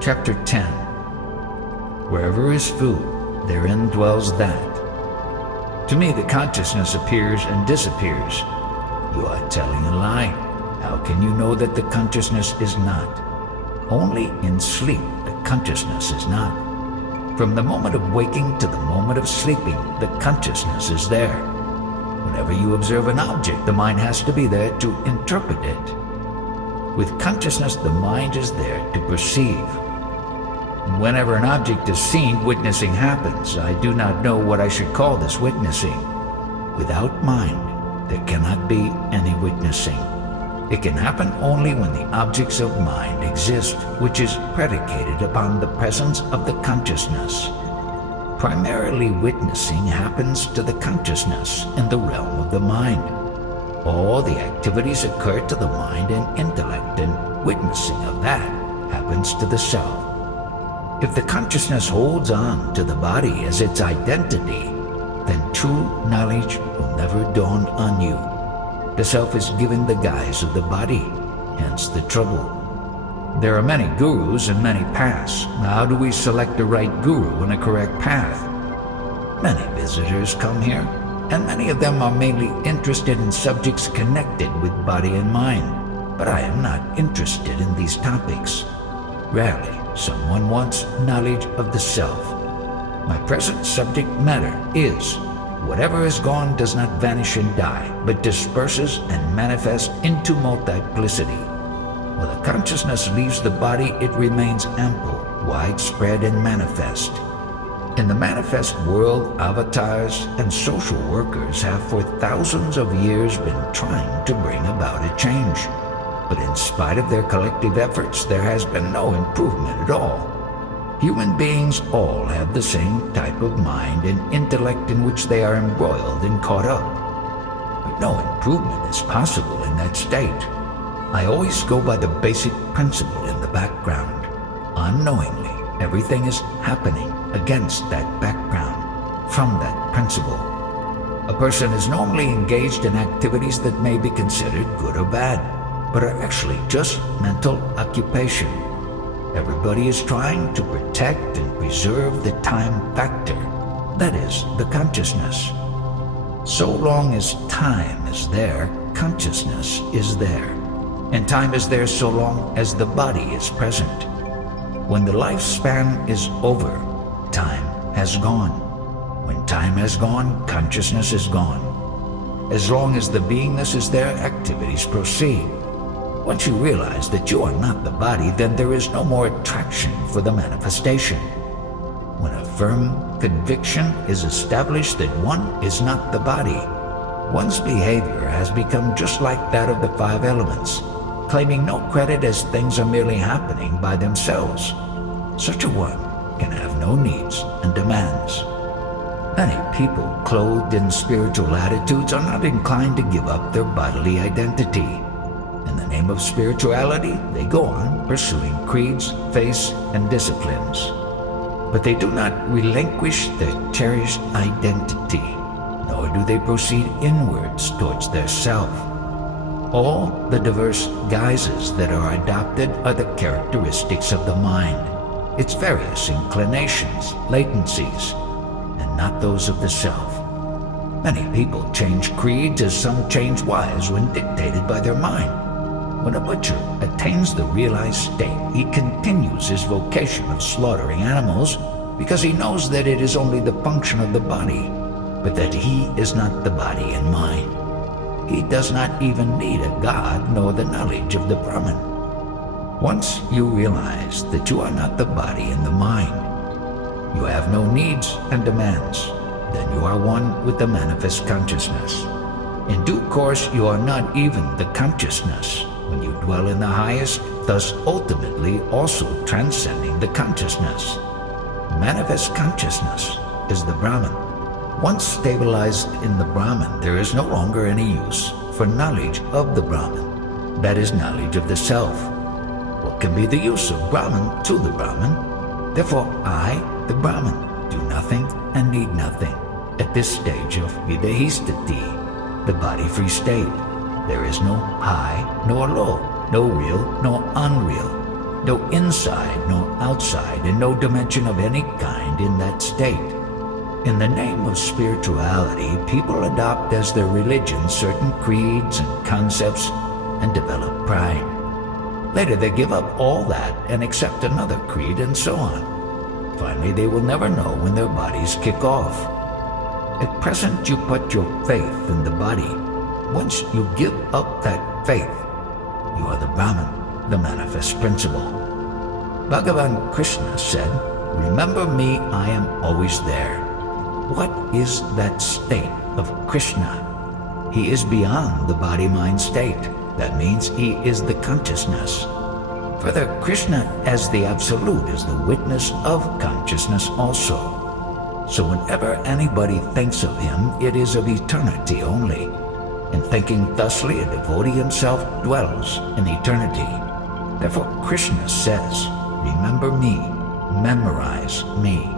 Chapter 10. Wherever is food, therein dwells that. To me the consciousness appears and disappears. You are telling a lie. How can you know that the consciousness is not? Only in sleep the consciousness is not. From the moment of waking to the moment of sleeping, the consciousness is there. Whenever you observe an object, the mind has to be there to interpret it. With consciousness, the mind is there to perceive. Whenever an object is seen, witnessing happens. I do not know what I should call this witnessing. Without mind, there cannot be any witnessing. It can happen only when the objects of mind exist, which is predicated upon the presence of the consciousness. Primarily, witnessing happens to the consciousness in the realm of the mind. All the activities occur to the mind and intellect, and witnessing of that happens to the self. If the consciousness holds on to the body as its identity, then true knowledge will never dawn on you. The self is given the guise of the body, hence the trouble. There are many gurus and many paths. How do we select the right guru and a correct path? Many visitors come here, and many of them are mainly interested in subjects connected with body and mind. But I am not interested in these topics. Rarely someone wants knowledge of the self. My present subject matter is, whatever is gone does not vanish and die, but disperses and manifests into multiplicity. When the consciousness leaves the body, it remains ample, widespread, and manifest. In the manifest world, avatars and social workers have for thousands of years been trying to bring about a change. But in spite of their collective efforts, there has been no improvement at all. Human beings all have the same type of mind and intellect in which they are embroiled and caught up. But no improvement is possible in that state. I always go by the basic principle in the background. Unknowingly, everything is happening against that background, from that principle. A person is normally engaged in activities that may be considered good or bad, but are actually just mental occupation. Everybody is trying to protect and preserve the time factor, that is, the consciousness. So long as time is there, consciousness is there. And time is there so long as the body is present. When the lifespan is over, time has gone. When time has gone, consciousness is gone. As long as the beingness is there, activities proceed. Once you realize that you are not the body, then there is no more attraction for the manifestation. When a firm conviction is established that one is not the body, one's behavior has become just like that of the five elements, claiming no credit as things are merely happening by themselves. Such a one can have no needs and demands. Many people clothed in spiritual attitudes are not inclined to give up their bodily identity. In the name of spirituality, they go on pursuing creeds, faiths, and disciplines. But they do not relinquish their cherished identity, nor do they proceed inwards towards their self. All the diverse guises that are adopted are the characteristics of the mind, its various inclinations, latencies, and not those of the self. Many people change creeds as some change wives when dictated by their mind. When a butcher attains the realized state, he continues his vocation of slaughtering animals because he knows that it is only the function of the body, but that he is not the body and mind. He does not even need a god nor the knowledge of the Brahman. Once you realize that you are not the body and the mind, you have no needs and demands, then you are one with the manifest consciousness. In due course, you are not even the consciousness when you dwell in the highest, thus ultimately also transcending the consciousness. Manifest consciousness is the Brahman. Once stabilized in the Brahman, there is no longer any use for knowledge of the Brahman, that is, knowledge of the self. What can be the use of Brahman to the Brahman? Therefore I, the Brahman, do nothing and need nothing. At this stage of vidahistati, the body-free state, there is no high nor low, no real nor unreal. no inside nor outside, and no dimension of any kind in that state. In the name of spirituality, people adopt as their religion certain creeds and concepts and develop pride. Later they give up all that and accept another creed, and so on. Finally, they will never know when their bodies kick off. At present, you put your faith in the body. Once you give up that faith, you are the Brahman, the manifest principle. Bhagavan Krishna said, "Remember me, I am always there." What is that state of Krishna? He is beyond the body-mind state. That means he is the consciousness. Further, Krishna as the Absolute is the witness of consciousness also. So whenever anybody thinks of him, it is of eternity only. In thinking thusly, a devotee himself dwells in eternity. Therefore Krishna says, "Remember me, memorize me."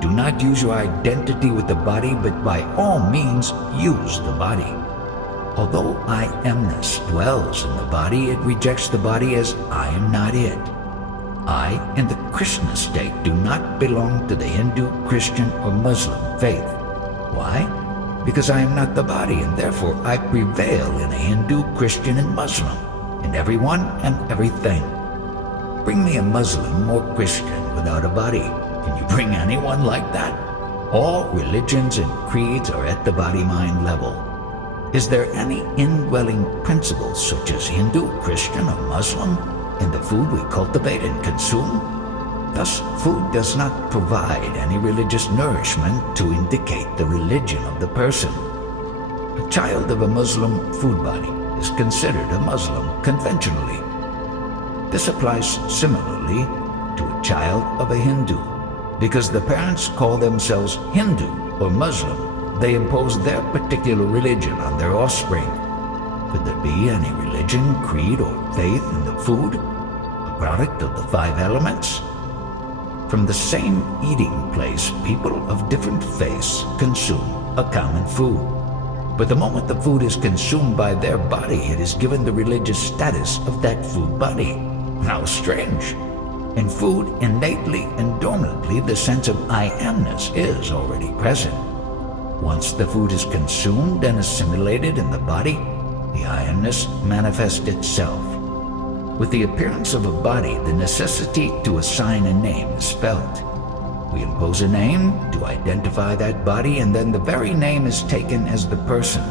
Do not use your identity with the body, but by all means use the body. Although I amness dwells in the body, it rejects the body as I am not it. I, in the Krishna state, do not belong to the Hindu, Christian, or Muslim faith. Why? Because I am not the body, and therefore I prevail in a Hindu, Christian, and Muslim, in everyone and everything. Bring me a Muslim or Christian without a body. Can you bring anyone like that? All religions and creeds are at the body-mind level. Is there any indwelling principle such as Hindu, Christian, or Muslim in the food we cultivate and consume? Thus, food does not provide any religious nourishment to indicate the religion of the person. A child of a Muslim food body is considered a Muslim conventionally. This applies similarly to a child of a Hindu. Because the parents call themselves Hindu or Muslim, they impose their particular religion on their offspring. Could there be any religion, creed, or faith in the food, a product of the 5 elements? From the same eating place, people of different faiths consume a common food. But the moment the food is consumed by their body, it is given the religious status of that food body. How strange! In food, innately and dormantly, the sense of I amness is already present. Once the food is consumed and assimilated in the body, the I amness manifests itself. With the appearance of a body, the necessity to assign a name is felt. We impose a name to identify that body, and then the very name is taken as the person.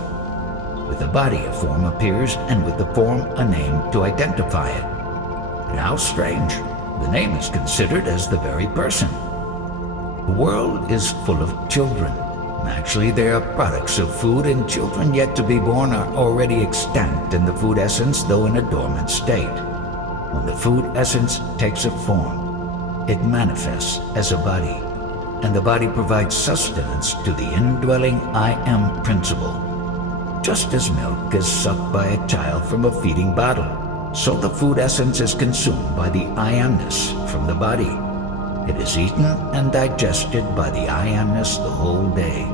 With the body, a form appears, and with the form, a name to identify it. And how strange! The name is considered as the very person. The world is full of children. Actually, they are products of food, and children yet to be born are already extant in the food essence, though in a dormant state. When the food essence takes a form, it manifests as a body, and the body provides sustenance to the indwelling I am principle. Just as milk is sucked by a child from a feeding bottle, so the food essence is consumed by the I amness from the body. It is eaten and digested by the I amness the whole day.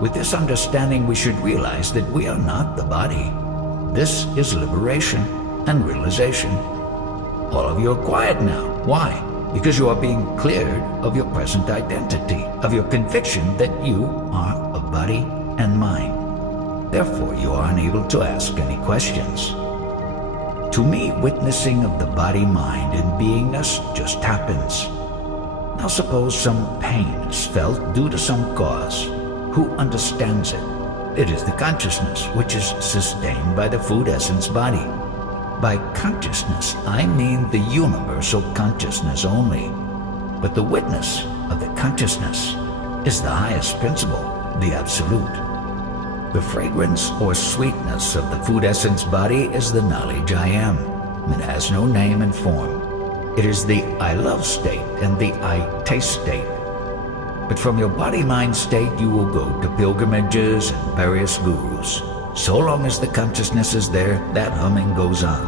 With this understanding, we should realize that we are not the body. This is liberation and realization. All of you are quiet now. Why? Because you are being cleared of your present identity, of your conviction that you are a body and mind. Therefore, you are unable to ask any questions. To me, witnessing of the body-mind and beingness just happens. Now suppose some pain is felt due to some cause. Who understands it? It is the consciousness which is sustained by the food essence body. By consciousness, I mean the universal consciousness only. But the witness of the consciousness is the highest principle, the Absolute. The fragrance or sweetness of the food essence body is the knowledge I am. It has no name and form. It is the I love state and the I taste state. But from your body-mind state you will go to pilgrimages and various gurus. So long as the consciousness is there, that humming goes on.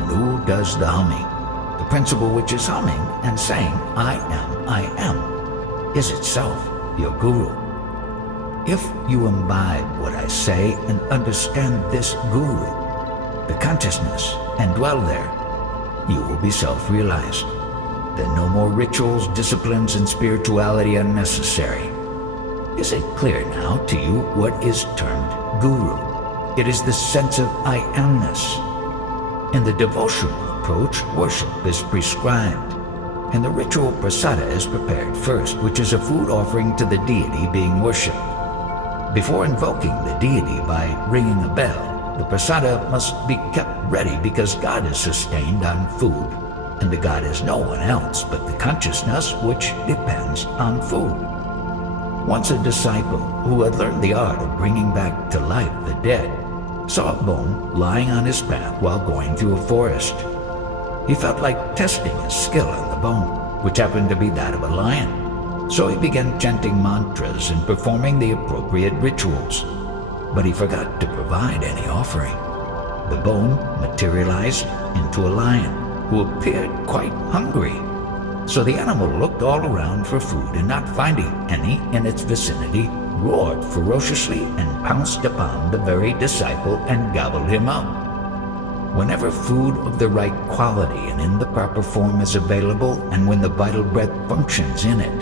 And who does the humming? The principle which is humming and saying I am, is itself your guru. If you imbibe what I say and understand this guru, the consciousness, and dwell there, you will be self-realized. Then no more rituals, disciplines, and spirituality are necessary. Is it clear now to you what is termed guru? It is the sense of I amness. In the devotional approach, worship is prescribed. In the ritual, prasada is prepared first, which is a food offering to the deity being worshipped. Before invoking the deity by ringing a bell, the prasada must be kept ready because God is sustained on food, and the God is no one else but the consciousness which depends on food. Once a disciple who had learned the art of bringing back to life the dead saw a bone lying on his path while going through a forest. He felt like testing his skill on the bone, which happened to be that of a lion. So he began chanting mantras and performing the appropriate rituals. But he forgot to provide any offering. The bone materialized into a lion, who appeared quite hungry. So the animal looked all around for food and not finding any in its vicinity, roared ferociously and pounced upon the very disciple and gobbled him up. Whenever food of the right quality and in the proper form is available, and when the vital breath functions in it,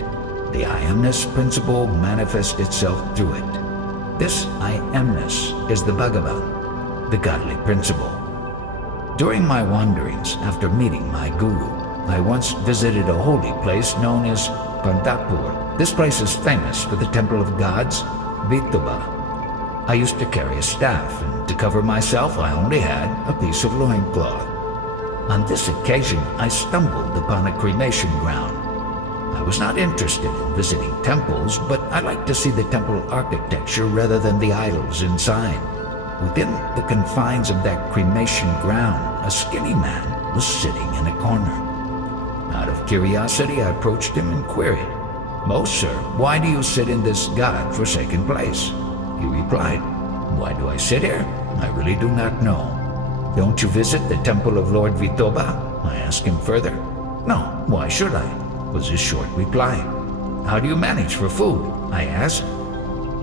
the I amness principle manifests itself through it. This I amness is the Bhagavan, the godly principle. During my wanderings after meeting my guru, I once visited a holy place known as Pandapur. This place is famous for the temple of gods, Vithoba. I used to carry a staff, and to cover myself I only had a piece of loincloth. On this occasion I stumbled upon a cremation ground. I was not interested in visiting temples, but I liked to see the temple architecture rather than the idols inside. Within the confines of that cremation ground, a skinny man was sitting in a corner. Out of curiosity, I approached him and queried, "Most sir, why do you sit in this God-forsaken place?" He replied, "Why do I sit here? I really do not know." "Don't you visit the temple of Lord Vithoba?" I asked him further. "No, why should I?" was his short reply. "How do you manage for food?" I asked.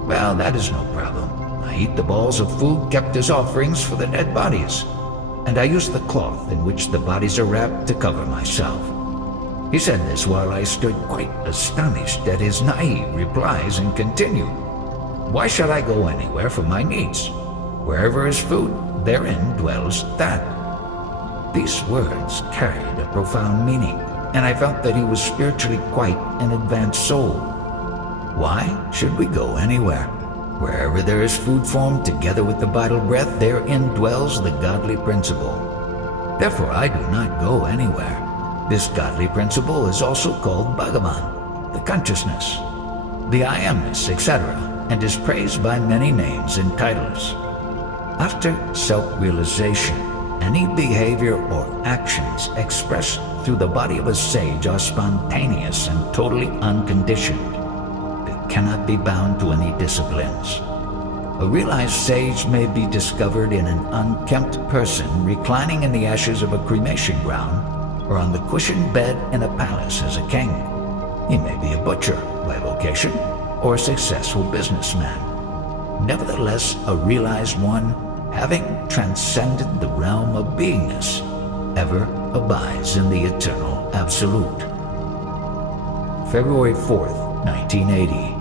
"Well, that is no problem. I eat the balls of food kept as offerings for the dead bodies, and I use the cloth in which the bodies are wrapped to cover myself." He said this while I stood quite astonished at his naive replies and continued, "Why should I go anywhere for my needs? Wherever is food, therein dwells that." These words carried a profound meaning, and I felt that he was spiritually quite an advanced soul. Why should we go anywhere? Wherever there is food formed together with the vital breath, therein dwells the godly principle. Therefore I do not go anywhere. This godly principle is also called Bhagavan, the consciousness, the I amness, etc., and is praised by many names and titles. After self-realization, any behavior or actions expressed through the body of a sage are spontaneous and totally unconditioned. They cannot be bound to any disciplines. A realized sage may be discovered in an unkempt person reclining in the ashes of a cremation ground or on the cushioned bed in a palace as a king. He may be a butcher by vocation or a successful businessman. Nevertheless, a realized one, having transcended the realm of beingness, ever abides in the eternal absolute. February 4th, 1980.